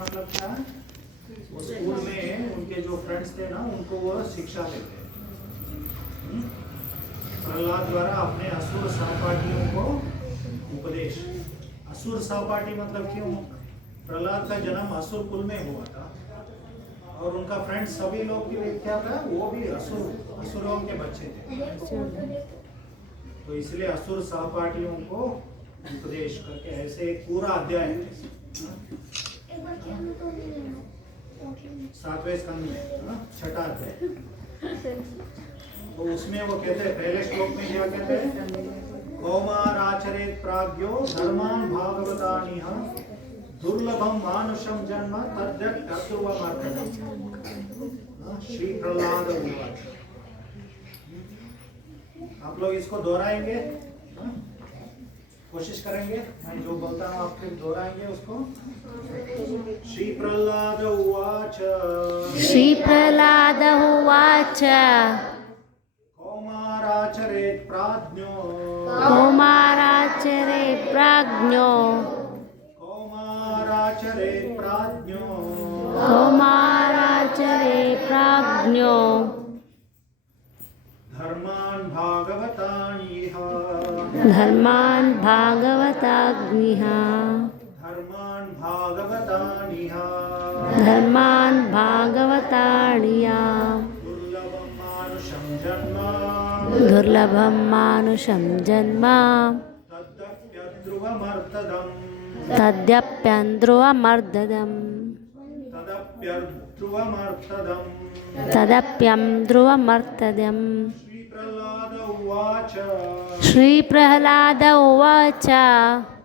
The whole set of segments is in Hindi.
मतलब क्या, वो स्कूल में उनके जो फ्रेंड्स थे ना उनको वो शिक्षा देते हैं। प्रहलाद द्वारा अपने असुर सहपाठियों को उपदेश। असुर सहपाठी मतलब क्यों? प्रहलाद का जन्म असुर कुल में हुआ था और उनका फ्रेंड्स सभी लोग क्या था, वो भी असुरों के बच्चे थे। तो इसलिए असुर सहपाठियों को उपदेश करके ऐसे एक पूरा अध्याय है 7वें स्कंद में, छठा अध्याय। तो उसमें वो कहते हैं, पहले श्लोक में क्या कहते हैं, कौमाराचरेत प्राज्ञो धर्मान् भागवतानिह दुर्लभम मानुषम जन्म तद्यत्तत्वमर्हति। श्री प्रहलाद उवाच। आप लोग इसको दोहराएंगे, कोशिश करेंगे, मैं जो बोलता हूँ आप फिर दोहराएंगे उसको। श्री प्रहलाद उवाच। श्री प्रहलाद उवाच। कौमाराचरेत् प्राज्ञो। कौमाराचरेत् प्राज्ञो। कौमाराचरेत् प्राज्ञो। कौमाराचरेत् प्राज्ञो। धर्मान् भागवतानिह। धर्मान् भागवताग्निः। धर्मान् भागवतानिह। धर्मान् भागवतानिह। दुर्लभं मानुषं जन्म। दुर्लभं मानुषं जन्म। तदप्यध्रुवमर्तदम्। तद्यप्यन्द्रुवमर्ददम्। तदप्यध्रुवमर्तदम्। तदप्यं ध्रुवमर्तदम्। श्री प्रहलाद उवाच। श्री प्रहलाद उवाच।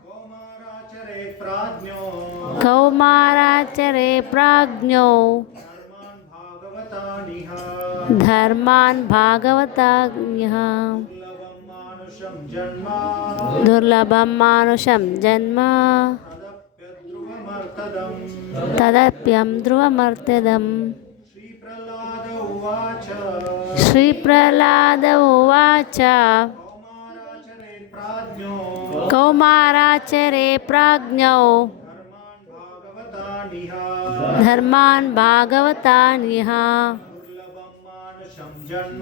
कौमाराचरेत् प्राज्ञो। कौमाराचरेत् प्राज्ञो। धर्मान् भागवतानिह। धर्मान् भागवताग्निः। दुर्लभं मानुषं जन्म। दुर्लभं मानुषं जन्म। तदप्यध्रुवमर्तदम्। तदप्यं ध्रुवमर्तदम्। श्री प्रहलाद उवाच। श्री प्रहलाद उवाच। कौमाराचरेत् प्राज्ञो। कौमाराचरेत् प्राज्ञो। धर्मान् भागवतानिह। धर्मान् भागवतानिह। दुर्लभं मानुषं जन्म।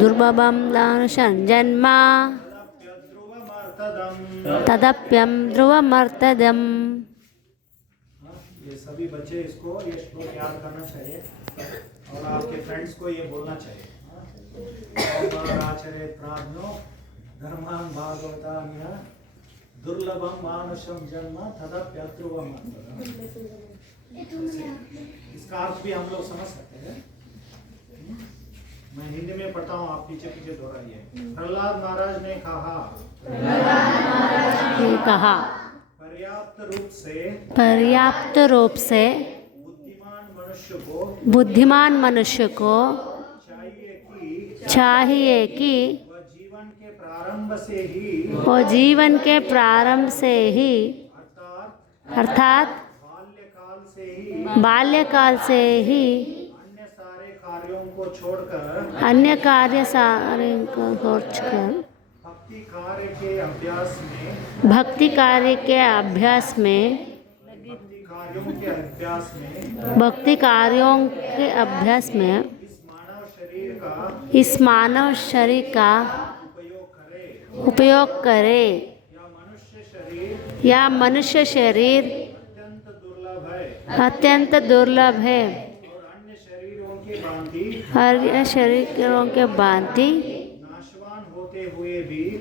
दुर्लभं मानुषं जन्म। तदप्यध्रुवमर्तदम्। तदप्यं ध्रुवमर्तदम्। ये सभी बच्चे इसको ये श्लोक याद करना चाहिए और आपके फ्रेंड्स को ये बोलना चाहिए। कौमाराचरेत् प्राज्ञो धर्मान् भागवतानिह दुर्लभम मानुषम जन्म तदप्यध्रुवमर्तदम्। इसका अर्थ भी हम लोग समझ सकते हैं। मैं हिंदी में पढ़ता हूँ, आप पीछे पीछे दोहराइए। प्रहलाद महाराज ने कहा, पर्याप्त रूप से बुद्धिमान मनुष्य को चाहिए कि वह जीवन के प्रारंभ से ही अर्थात बाल्यकाल से ही अन्य कार्य सारे को छोड़कर भक्ति कार्य के अभ्यास में इस मानव शरीर का उपयोग करे। या मनुष्य शरीर अत्यंत दुर्लभ है अन्य शरीरों के भांति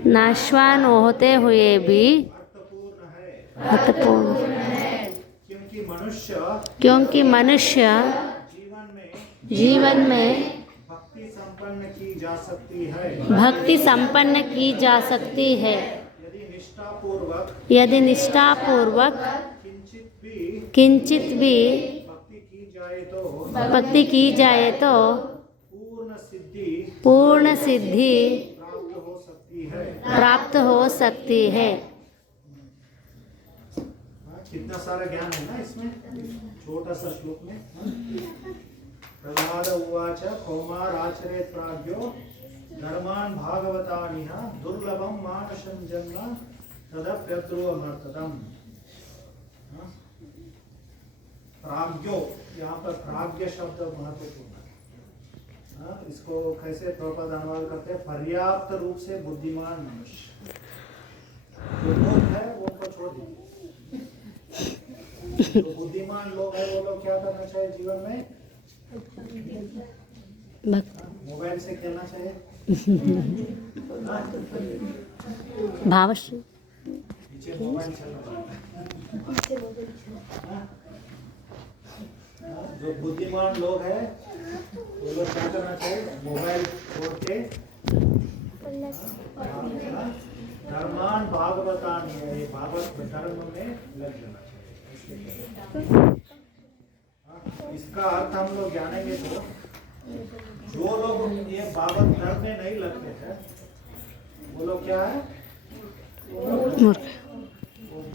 नाशवान होते हुए भी अर्थपूर्ण है। क्योंकि मनुष्य जीवन में भक्ति संपन्न की जा सकती है यदि निष्ठापूर्वक किंचित भी भक्ति की जाए तो पूर्ण सिद्धि प्राप्त हो सकती है। कितना सारा ज्ञान है ना इसमें छोटा सा श्लोक में। प्रहलाद उवाच कौमाराचरेत् प्राज्ञो धर्मान् भागवतानिह दुर्लभं मानुषं जन्म तदप्यध्रुवमर्तदम्। प्राज्ञो, यहाँ पर प्राज्ञ शब्द महत्वपूर्ण है। हाँ, इसको कैसे प्रपद अनुवाद करते हैं? पर्याप्त रूप से बुद्धिमान मनुष्य। जो मूर्ख है वो उनको छोड़ दीजिए। जो बुद्धिमान लोग हैं वो लोग क्या करना चाहिए जीवन में? मोबाइल से खेलना चाहिए। भाव से पीछे मोबाइल चलना पड़ता है। जो बुद्धिमान लोग हैं वो लोग क्या करना चाहिए? मोबाइल छोड़ के धर्मान भागवतान, ये भागवत धर्म में लग जाना चाहिए। इसका अर्थ हम लोग जानेंगे तो जो लोग ये भागवत धर्म में नहीं लगते हैं वो लोग क्या है? वो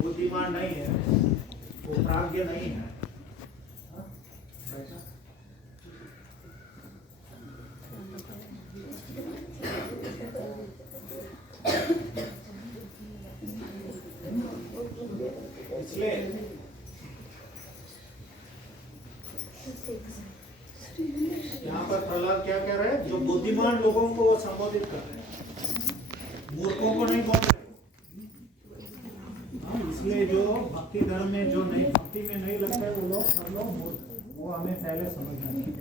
बुद्धिमान नहीं है, वो प्राज्ञ नहीं है। इसलिए यहाँ पर प्रहलाद क्या कह रहे हैं? जो बुद्धिमान लोगों को वो संबोधित कर रहे हैं, मूर्खों को नहीं बोल रहे। इसलिए जो भक्ति धर्म में जो नहीं, भक्ति में नहीं लगता है वो लोग सब लोग मूर्ख, वो हमें पहले समझना चाहिए।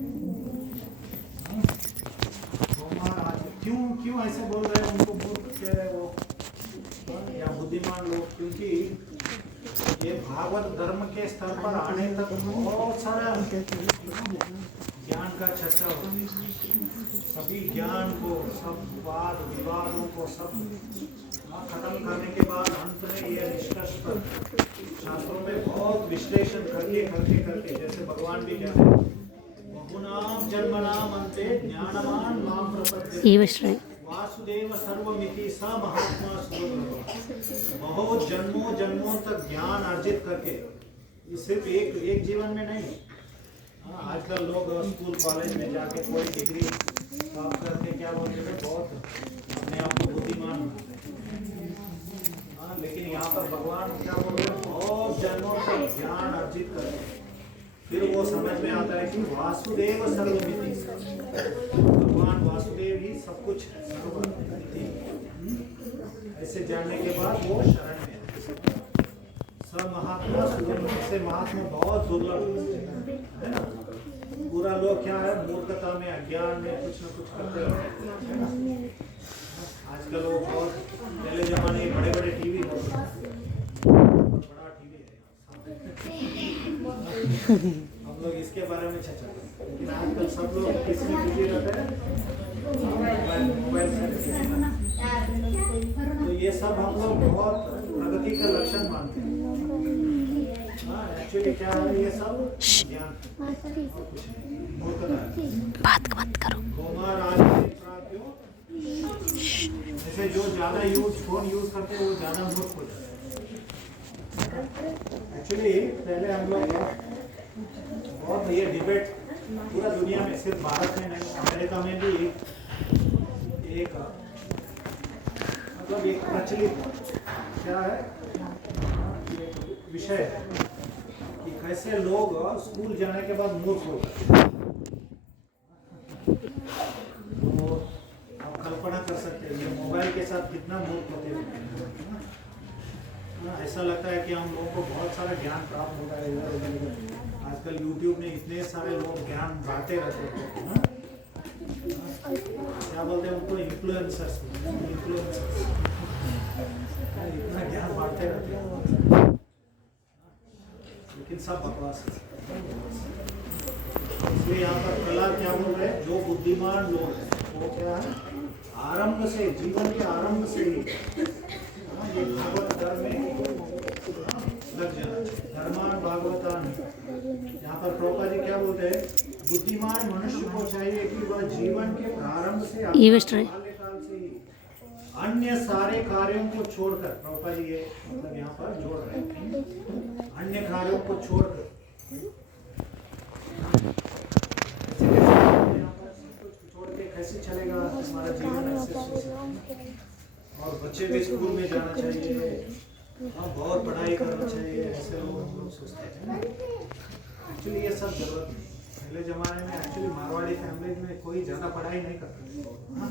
क्यों ऐसे बोल रहे हैं? उनको मूर्ख कह रहे हैं वो या बुद्धिमान लोग? क्योंकि ये भागवत धर्म के स्तर पर आने तक बहुत सारा ज्ञान का चर्चा होती है। सभी ज्ञान को, सब वाद विवादों को सब खत्म करने के बाद अंत में ये निष्कर्ष पर शास्त्रों में बहुत विश्लेषण करके जैसे भगवान भी कहते हैं बहुनाम जन्मनाम अन्ते ज्ञानवान मां प्रपद्यते वासुदेव सर्वमिति स महात्मा सुबोधो। बहुत जन्मों तक ज्ञान अर्जित करके, सिर्फ एक जीवन में नहीं। आजकल लोग स्कूल कॉलेज में जाके कोई डिग्री प्राप्त करके क्या बोलते हैं? बहुत अपने आप को बुद्धिमान मानते हैं। लेकिन यहाँ पर भगवान क्या बोल रहे हैं? बहुत जन्मों तक ज्ञान अर्जित करके फिर वो समझ में आता है कि वासुदेव सर्वमिति, भगवान वासुदेव ही सब कुछ है, सर्वमिति। ऐसे जानने के बाद वो शरण में स महात्मा सुगम से महात्मा बहुत दुर्लभ है ना। पूरा लोग क्या है? मूर्खता में, अज्ञान में कुछ न कुछ करते रहते हैं। आजकल लोग बहुत, पहले जमाने बड़े बड़े टीवी होते हैं, बड़ा टीवी है, हम लोग इसके बारे में चर्चा करते हैं। लेकिन आजकल सब लोग किसमें बिजी रहते हैं? मोबाइल से। तो ये सब हम लोग बहुत प्रगति का लक्षण मानते हैं। एक्चुअली क्या है? ये सब ज्ञान बात करो। जैसे जो ज्यादा फोन यूज करते हैं वो ज्यादा मूर्ख हो जाते हैं। एक्चुअली पहले हम लोग बहुत ये डिबेट पूरा दुनिया में, सिर्फ भारत में नहीं, अमेरिका में भी एक मतलब एक प्रचलित क्या है विषय है कि कैसे लोग स्कूल जाने के बाद मूर्ख हो गए। तो आप कल्पना कर सकते हैं ये मोबाइल के साथ कितना मूर्ख होते हैं। ऐसा लगता है कि हम लोगों को बहुत सारा ज्ञान प्राप्त होता है इधर उधर। आजकल यूट्यूब में इतने सारे लोग ज्ञान बांटते रहते हैं, क्या बोलते हैं उनको? इन्फ्लुएंसर्स। इतना ज्ञान बांटते रहते हैं, लेकिन सब बकवास है। इसलिए यहाँ पर प्रहलाद क्या बोल रहे हैं? जो बुद्धिमान लोग हैं वो क्या है? आरंभ से, जीवन के आरंभ से ही ये भागवत धर्म में लग जाना चाहिए। धर्मान भागवतान। यहाँ पर प्रभुपाद जी क्या बोलते हैं? बुद्धिमान मनुष्य को चाहिए कि वह जीवन के प्रारंभ से बाल्यकाल से ही अन्य सारे कार्यों को छोड़कर, प्रभुपाद जी ये मतलब यहाँ पर जोड़ रहे हैं, अन्य कार्यों को छोड़कर कैसे चलेगा हमारा जीवन? ऐसे और बच्चे भी स्कूल में जाना चाहिए, बहुत पढ़ाई करना चाहिए, ऐसे लोग हम लोग सोचते हैं। सब जरूरत नहीं। पहले जमाने में एक्चुअली मारवाड़ी फैमिली में कोई ज़्यादा पढ़ाई नहीं करता, हाँ?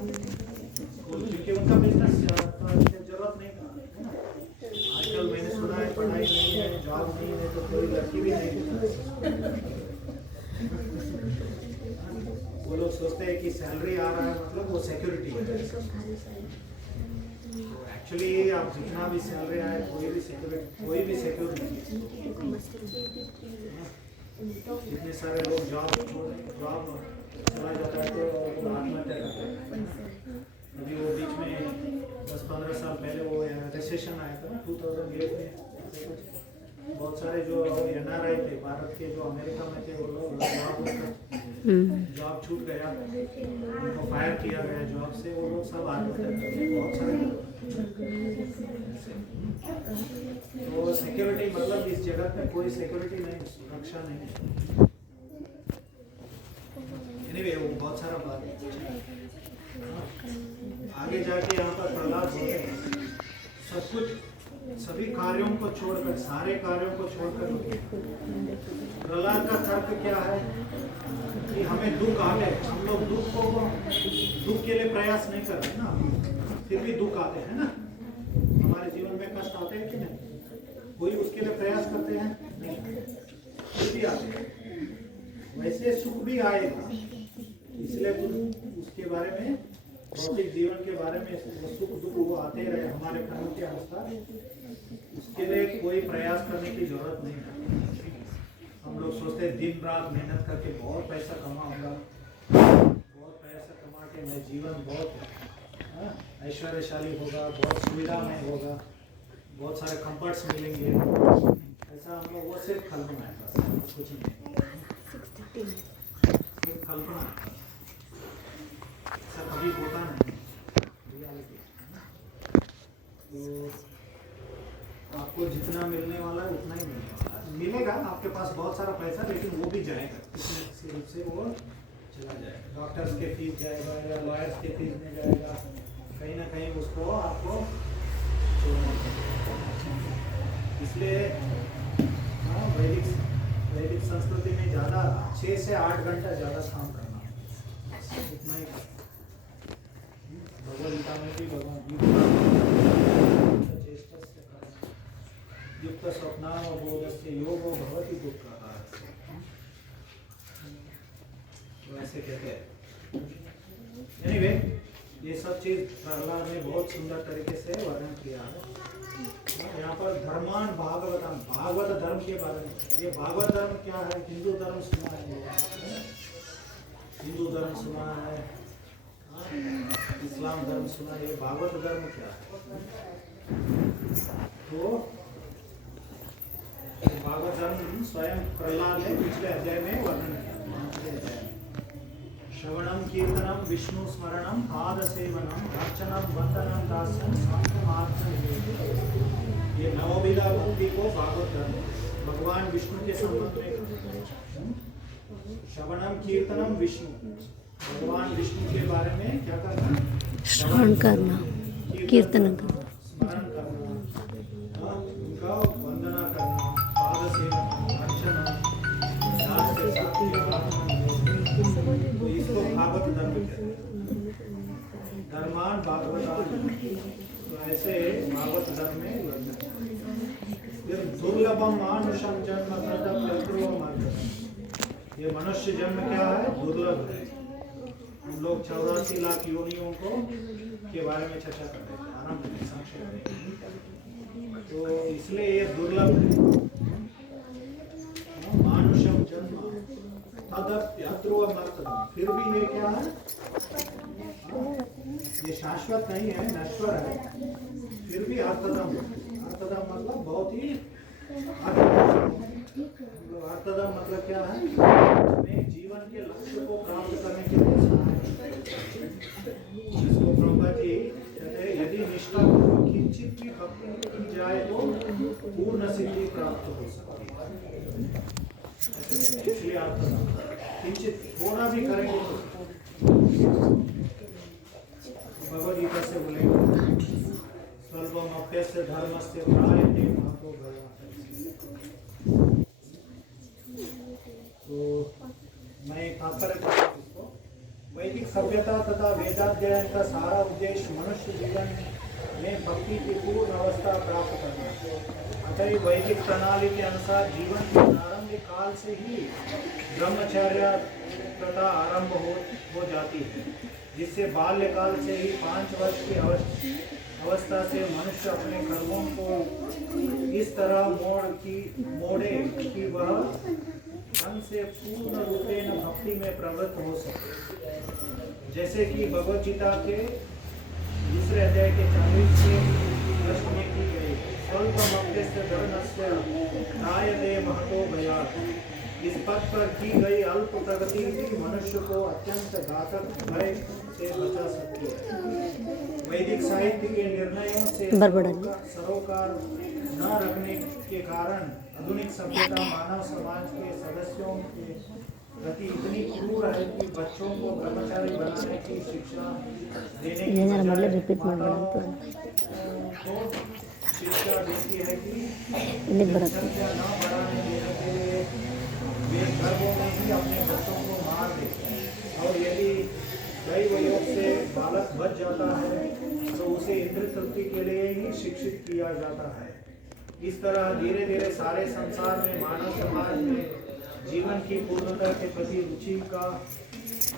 क्योंकि उनका बिजनेस जरूरत नहीं था, है ना? आजकल मैंने सुना है पढ़ाई नहीं है, जॉब नहीं है, तो कोई लड़की भी नहीं देता। वो लोग सोचते हैं कि सैलरी आ रहा है मतलब वो सिक्योरिटी है। एक्चुअली आप जितना भी सैलरी आए कोई भी सिक्योरिटी इतने सारे लोग जॉब चला जाता है तो आत्महत्या करते हैं। अभी वो बीच में 10-15 साल पहले वो रिसेशन आया था ना 2008 में, बहुत सारे जो NRI थे भारत के जो अमेरिका में थे वो लोग जॉब छूट गया, उनको फायर किया गया जॉब से, वो लोग सब आत्महत्या करते हैं बहुत सारे लोग। तो सिक्योरिटी मतलब इस जगत में कोई सिक्योरिटी नहीं, सुरक्षा नहीं। एनीवे वो बहुत सारा बात है। आगे जाके यहाँ पर प्रहलाद होते हैं, सब कुछ सभी कार्यों को छोड़कर, सारे कार्यों को छोड़कर प्रहलाद का तर्क क्या है कि हमें दुख आ गए, हम लोग दुख के लिए प्रयास नहीं कर रहे ना, फिर भी दुख आते हैं ना, हमारे जीवन में कष्ट आते हैं कि नहीं? कोई उसके लिए प्रयास करते हैं नहीं, फिर भी आते हैं। वैसे सुख भी आएगा, इसलिए उसके बारे में, भौतिक जीवन के बारे में सुख दुख वो आते रहे हमारे कर्म के अनुसार, उसके लिए कोई प्रयास करने की जरूरत नहीं है। हम लोग सोचते हैं दिन रात मेहनत करके बहुत पैसा कमाऊंगा, बहुत पैसा कमा के मैं जीवन बहुत ऐश्वर्यशाली होगा, बहुत सुविधामय होगा, बहुत सारे कंफर्ट्स मिलेंगे, ऐसा हम लोग वो सिर्फ कल्पना है, बस कुछ नहीं, सिर्फ कल्पना है, ऐसा कभी होता नहीं रियलिटी। तो आपको जितना मिलने वाला है उतना ही मिलेगा, आपके पास बहुत सारा पैसा, लेकिन वो भी जाएगा, किसी रूप से वो चला जाएगा, डॉक्टर्स के फीस जाएगा या लॉयर्स के फीस में जाएगा, कहीं ना कहीं उसको आपको छोड़ना पड़ेगा। इसलिए वैदिक संस्कृति में ज़्यादा 6 से 8 घंटा ज़्यादा काम करना, उतना ही भगवद गीता में भी युक्त स्वप्नावबोधस्य योगो भवति दुःखः, तो ऐसे कहते हैं। एनीवे ये सब चीज प्रहलाद ने बहुत सुंदर तरीके से वर्णन किया है। यहाँ पर धर्मान भागवतम, भागवत धर्म के बारे में, ये भागवत धर्म क्या है? हिंदू धर्म सुना है, हिंदू धर्म सुना है, इस्लाम धर्म सुना है, ये भागवत धर्म क्या है? तो भागवत धर्म स्वयं प्रहलाद ने पिछले अध्याय में वर्णन किया। श्रवणम कीर्तनम विष्णु स्मरणम पाद सेवनम अर्चनम वंदनम दास्यम संतमार्चन, ये नवविधा भक्ति को भागवत धर्म भगवान विष्णु के संबंध में। श्रवणम कीर्तनम विष्णु, भगवान विष्णु के बारे में क्या करना? श्रवण करना, कीर्तन करना, स्मरण करना, उनका वंदना करना, पाद सेवन, अर्चना, तो इसको भागवत धर्म कहते हैं। धर्मान भागवत, तो ऐसे भागवत धर्म में फिर दुर्लभम मानुषम जन्म ये मनुष्य जन्म क्या है? दुर्लभ है। हम लोग 84 लाख योनियों को के बारे में चर्चा कर रहे थे आरंभ में, संक्षेप में, तो इसलिए ये दुर्लभ है। मानुषम जन्म फिर भी ये क्या है? ये शाश्वत नहीं है, नश्वर है, फिर भी अर्थदम, अर्थदम मतलब बहुत ही अर्थदम मतलब क्या है? हमें जीवन के लक्ष्य को प्राप्त करने के लिए सहायक, जिसको प्रभुपाद जी कहते हैं यदि निष्ठा पूर्वक किंचित भी भक्ति की जाए तो पूर्ण सिद्धि प्राप्त हो सकती है। इसलिए आप किंचित थोड़ा भी करेंगे तो भगवद गीता से बोलेंगे स्वल्पम अप्यस्य धर्मस्य त्रायते महतो भयात्। तो मैं तात्पर्य करता हूं इसको। वैदिक सभ्यता तथा वेदाध्ययन का सारा उद्देश्य मनुष्य जीवन में भक्ति की पूर्ण अवस्था प्राप्त करना। अतः वैदिक प्रणाली के अनुसार जीवन के प्रारंभिक काल से ही ब्रह्मचर्य प्रथा आरंभ हो जाती है, जिससे बाल्यकाल से ही 5 वर्ष की अवस्था से मनुष्य अपने कर्मों को इस तरह मोड़े कि वह मन से पूर्ण रूपेण भक्ति में प्रवृत्त हो सके। जैसे कि भगवद गीता के दूसरे अध्याय के 40वें प्रश्न में की गई, स्वल्प मध्यस्थ धर्मस्य त्रायते महतो भयात्। इस पद पर की गई अल्प प्रगति भी मनुष्य को अत्यंत घातक भय से बचा सकती है। वैदिक साहित्य के निर्णयों से सरोकार न रखने के कारण आधुनिक सभ्यता मानव समाज के सदस्यों के प्रति इतनी क्रूर है कि बच्चों को ब्रह्मचारी बनाने की शिक्षा देने की शिक्षा देती है कि जनसंख्या न बढ़ाने देने के लिए वे गर्भों में ही अपने बच्चों को मार देते हैं, और यदि दैव योग से बालक बच जाता है तो उसे इंद्र तृप्ति के लिए ही शिक्षित किया जाता है। इस तरह धीरे धीरे सारे संसार में मानव समाज में जीवन की पूर्णता के प्रति रुचि का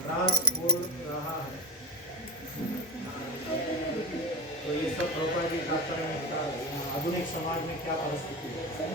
ह्रास हो रहा है। तो ये सब प्रभुपाद जी तात्पर्य में आधुनिक समाज में क्या परिस्थिति है।